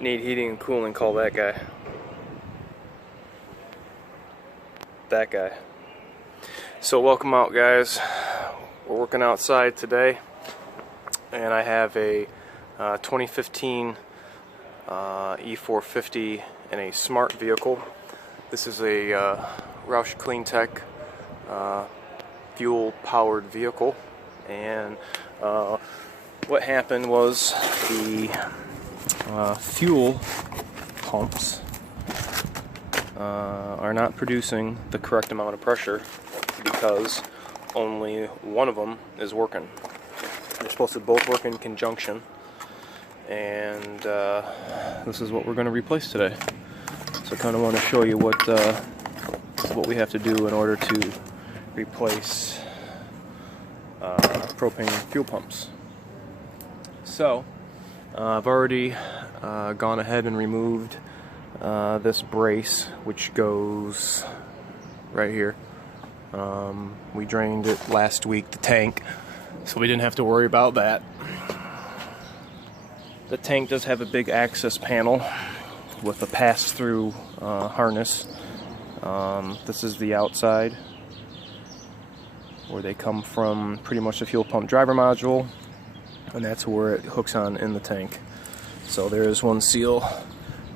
Need heating and cooling, call that guy. That guy. So welcome out, guys. We're working outside today, and I have a 2015 E450 in a smart vehicle. This is a Roush Cleantech fuel-powered vehicle, and what happened was the fuel pumps are not producing the correct amount of pressure because only one of them is working. They're supposed to both work in conjunction, and this is what we're going to replace today. So I kind of want to show you what we have to do in order to replace propane fuel pumps. So I've already gone ahead and removed this brace, which goes right here. We drained it last week, the tank, so we didn't have to worry about that. The tank does have a big access panel with a pass-through harness. This is the outside, where they come from, pretty much the fuel pump driver module, and that's where it hooks on in the tank. So there is one seal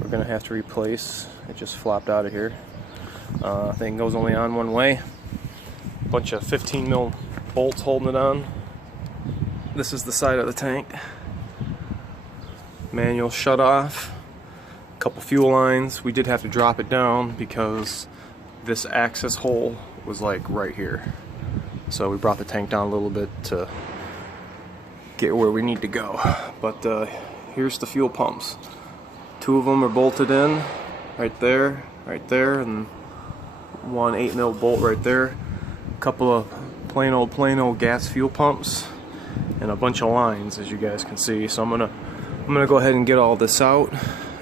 we're going to have to replace. It just flopped out of here. Thing goes only on one way. Bunch of 15 mil bolts holding it on. This is the side of the tank. Manual shut off. A couple fuel lines. We did have to drop it down because this access hole was like right here. So we brought the tank down a little bit to get where we need to go. But here's the fuel pumps. Two of them are bolted in, right there, and one 8 mil bolt right there. A couple of plain old gas fuel pumps, and a bunch of lines, as you guys can see. So I'm gonna go ahead and get all this out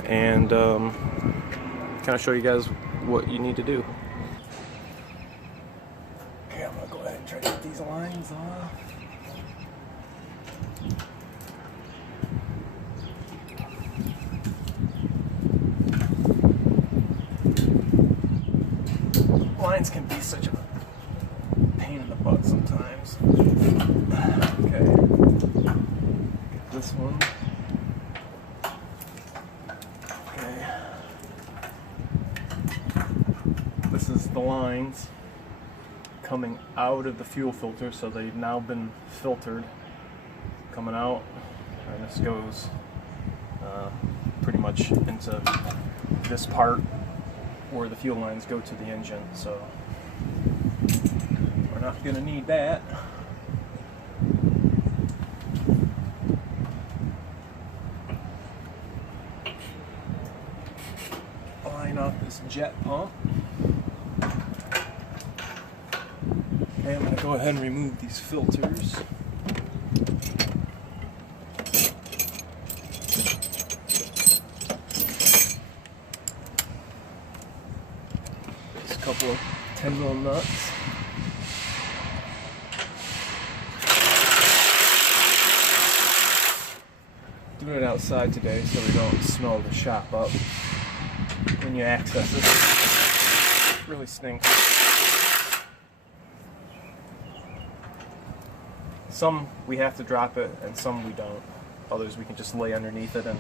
and kind of show you guys what you need to do. Okay, I'm gonna go ahead and try to get these lines off. Lines can be such a pain in the butt sometimes. Okay, get this one. Okay, this is the lines coming out of the fuel filter, so they've now been filtered coming out, and this goes pretty much into this part where the fuel lines go to the engine, so we're not going to need that. Line off this jet pump. Okay, I'm going to go ahead and remove these filters. Couple of 10 mil nuts. Doing it outside today so we don't smell the shop up when you access it. It really stinks. Some we have to drop it, and some we don't. Others we can just lay underneath it and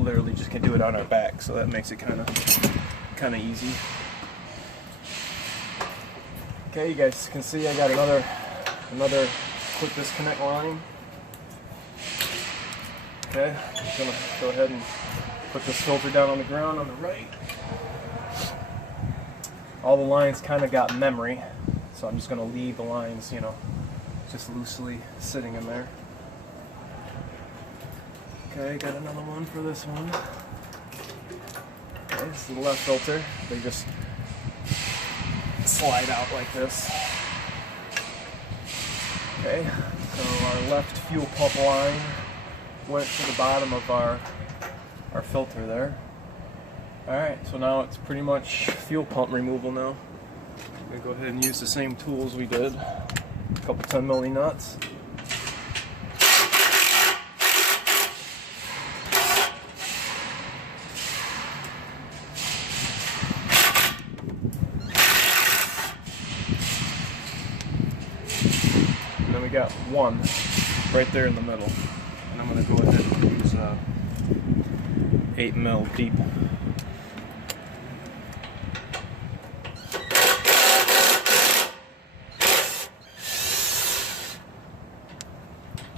literally just can do it on our back, so that makes it kind of easy. Okay, you guys can see I got another quick disconnect line. Okay, I'm just gonna go ahead and put this filter down on the ground on the right. All the lines kind of got memory, so I'm just gonna leave the lines, you know, just loosely sitting in there. Okay, got another one for this one. Okay, this is the left filter. They just slide out like this. Okay, so our left fuel pump line went to the bottom of our filter there. Alright, so now it's pretty much fuel pump removal now. I'm going to go ahead and use the same tools we did. A couple 10 milli nuts. got one right there in the middle, and I'm going to go ahead and use 8 mil deep.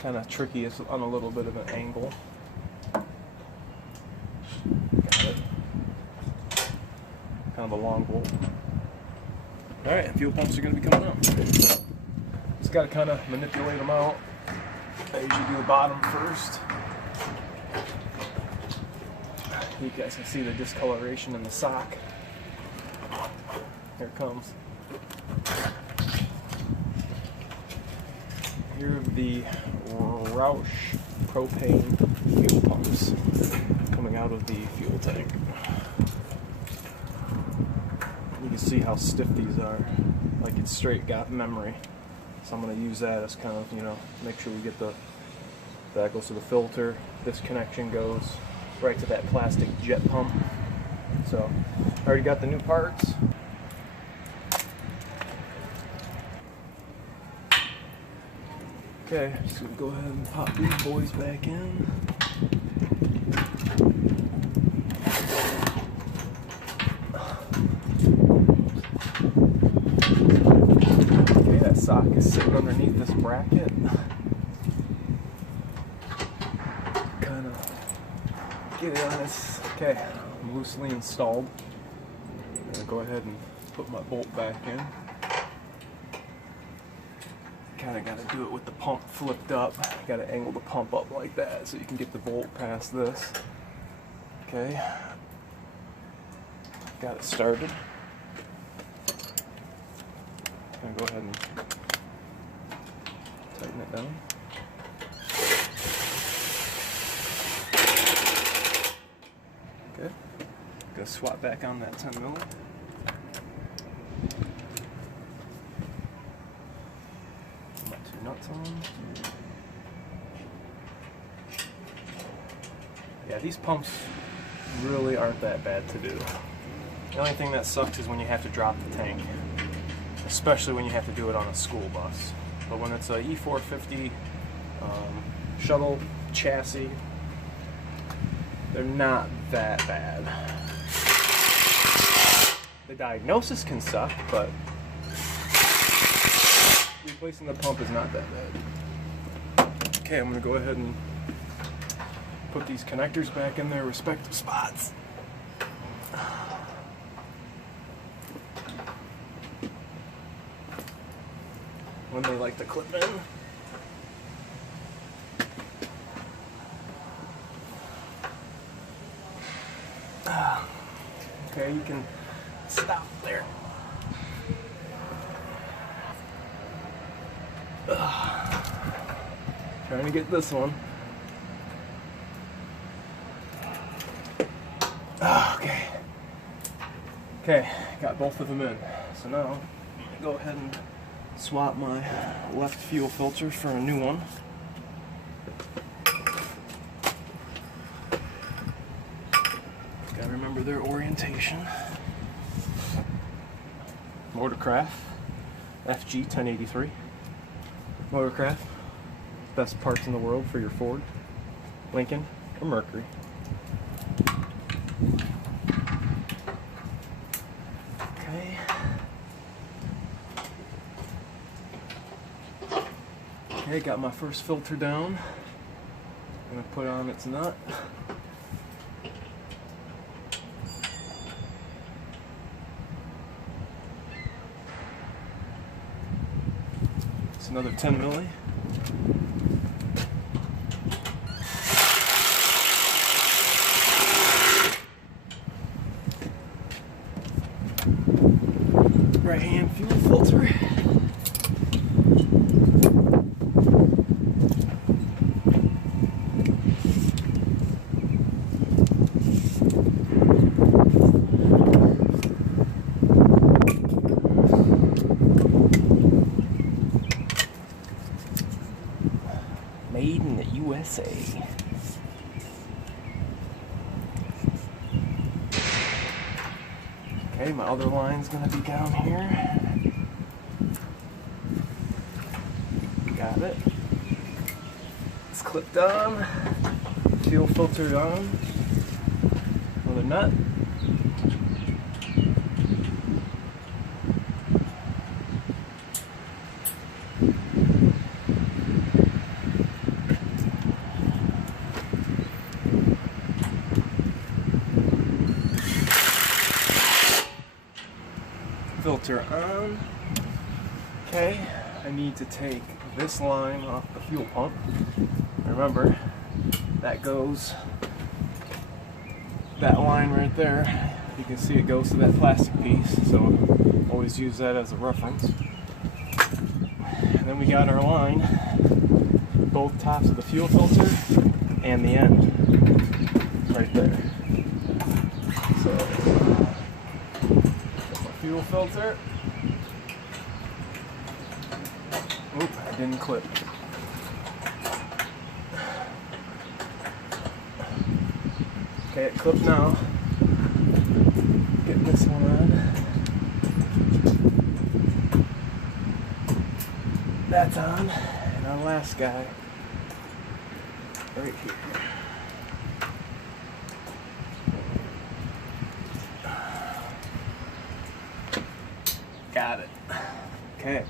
Kind of tricky, it's on a little bit of an angle. Got it. Kind of a long bolt. Alright, fuel pumps are going to be coming out. Just got to kind of manipulate them out. I usually do the bottom first. You guys can see the discoloration in the sock. Here it comes. Here are the Roush propane fuel pumps coming out of the fuel tank. You can see how stiff these are, like it's straight got memory. So I'm going to use that as kind of, make sure we get that goes to the filter. This connection goes right to that plastic jet pump. So I already got the new parts. Okay, just gonna go ahead and pop these boys back in. Okay, that sock is sitting underneath this bracket. Kind of get it on this. Okay, I'm loosely installed. I'm gonna go ahead and put my bolt back in. Kind of got to do it with the pump flipped up. Got to angle the pump up like that so you can get the bolt past this. Okay. Got it started. Gonna go ahead and tighten it down. Okay. Gonna swap back on that 10 mil. Nuts on. Yeah, these pumps really aren't that bad to do. The only thing that sucks is when you have to drop the tank, especially when you have to do it on a school bus. But when it's a E450 shuttle chassis, they're not that bad. The diagnosis can suck, but replacing the pump is not that bad. Okay, I'm going to go ahead and put these connectors back in their respective spots. When they like to clip in. Okay, you can stop there. Trying to get this one. Okay. Okay, got both of them in. So now, I'm going to go ahead and swap my left fuel filter for a new one. Gotta remember their orientation. Motorcraft FG 1083. Motorcraft, best parts in the world for your Ford, Lincoln, or Mercury. Okay. Okay, got my first filter down. I'm gonna put on its nut. It's another 10 milli. Right hand fuel filter. Made in the USA. Okay, my other line's gonna be down here. Got Got it. It's clipped on. Fuel filter on. Another nut. Filter on. Okay, I need to take this line off the fuel pump. Remember, that goes, that line right there, you can see it goes to that plastic piece, so always use that as a reference. And then we got our line, both tops of the fuel filter and the end, right there. So, fuel filter. Oop, I didn't clip. Okay, it clipped now. Getting this one on. That's on. And our last guy, right here. Got it. Okay.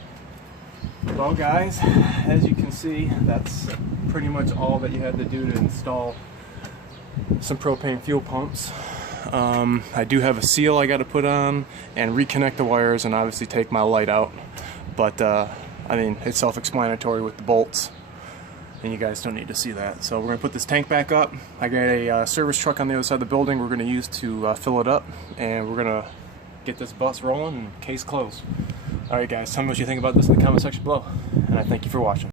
Well guys, as you can see, that's pretty much all that you had to do to install some propane fuel pumps. I do have a seal I got to put on and reconnect the wires and obviously take my light out. But I mean, it's self-explanatory with the bolts, and you guys don't need to see that. So we're going to put this tank back up. I got a service truck on the other side of the building we're going to use to fill it up, and we're going to get this bus rolling and case closed. Alright guys, tell me what you think about this in the comment section below, and I thank you for watching.